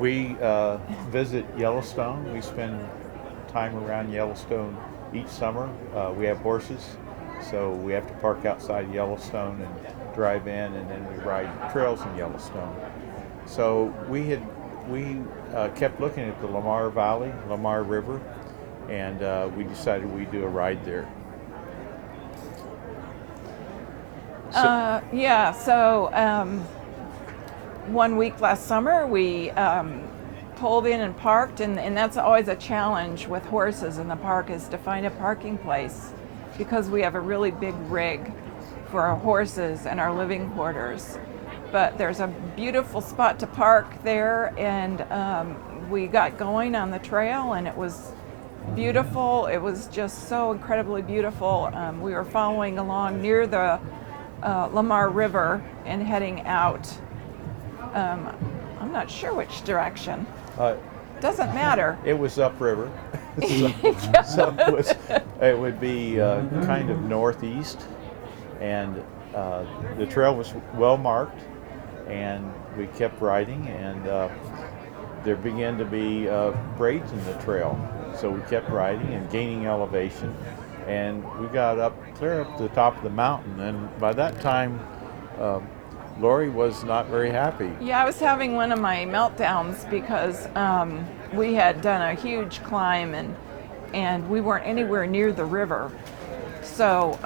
We visit Yellowstone. We spend time around Yellowstone each summer. We have horses, so we have to park outside Yellowstone and drive in, and then we ride trails in Yellowstone. So we kept looking at the Lamar Valley, Lamar River, and we decided we'd do a ride there. So 1 week last summer we pulled in and parked, and that's always a challenge with horses in the park, is to find a parking place, because we have a really big rig for our horses and our living quarters. But there's a beautiful spot to park there, and we got going on the trail, and it was beautiful. It was just so incredibly beautiful. We were following along near the Lamar River and heading out. I'm not sure which direction. Doesn't matter. It was upriver, so it would be kind of northeast, and the trail was well marked, and we kept riding, and there began to be braids in the trail, so we kept riding and gaining elevation, and we got clear up to the top of the mountain, and by that time Laurie was not very happy. Yeah, I was having one of my meltdowns because we had done a huge climb, and we weren't anywhere near the river. So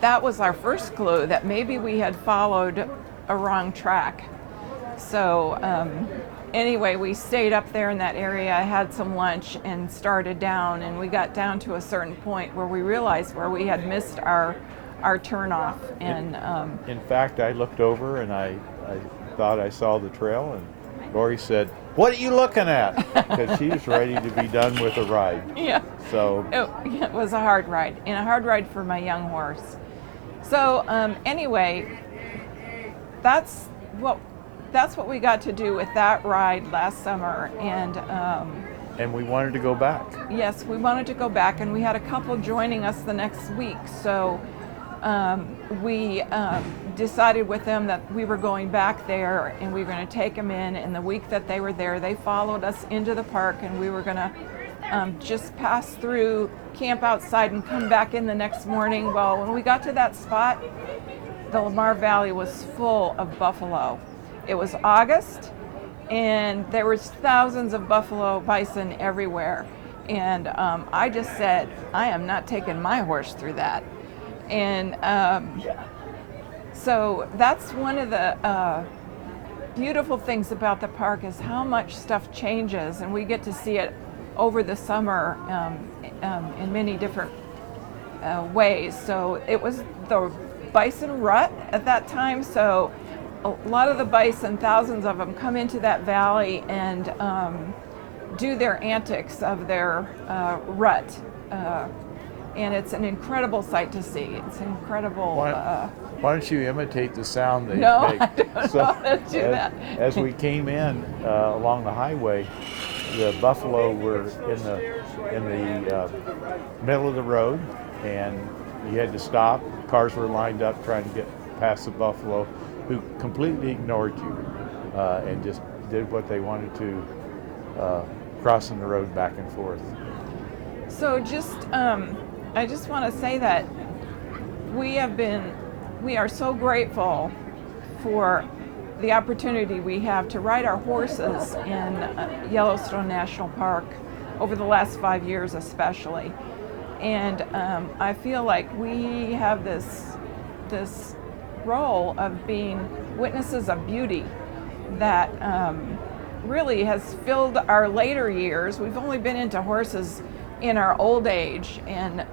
that was our first clue that maybe we had followed a wrong track. So anyway, we stayed up there in that area, had some lunch, and started down, and we got down to a certain point where we realized where we had missed our turnoff. And in fact, I looked over and I thought I saw the trail, and Laurie said, "What are you looking at?" Because she was ready to be done with the ride. Yeah. So it was a hard ride, and a hard ride for my young horse. So anyway, that's what we got to do with that ride last summer, and we wanted to go back. Yes, we wanted to go back, and we had a couple joining us the next week. So we decided with them that we were going back there, and we were going to take them in. And the week that they were there, they followed us into the park, and we were going to just pass through, camp outside, and come back in the next morning. Well, when we got to that spot, the Lamar Valley was full of buffalo. It was August, and there was thousands of buffalo, bison everywhere. And I just said, I am not taking my horse through that. And so that's one of the beautiful things about the park, is how much stuff changes, and we get to see it over the summer in many different ways. So it was the bison rut at that time, so a lot of the bison, thousands of them, come into that valley and do their antics of their rut. And it's an incredible sight to see. It's incredible. Why don't you imitate the sound they make? I don't know how to do that. As we came in along the highway, the buffalo were in the middle of the road, and you had to stop. Cars were lined up trying to get past the buffalo, who completely ignored you and just did what they wanted to, crossing the road back and forth. So I just want to say that we are so grateful for the opportunity we have to ride our horses in Yellowstone National Park over the last 5 years especially. And I feel like we have this role of being witnesses of beauty that really has filled our later years. We've only been into horses in our old age, and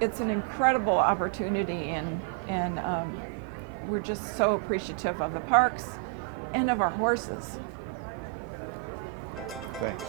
it's an incredible opportunity, and we're just so appreciative of the parks and of our horses. Thanks.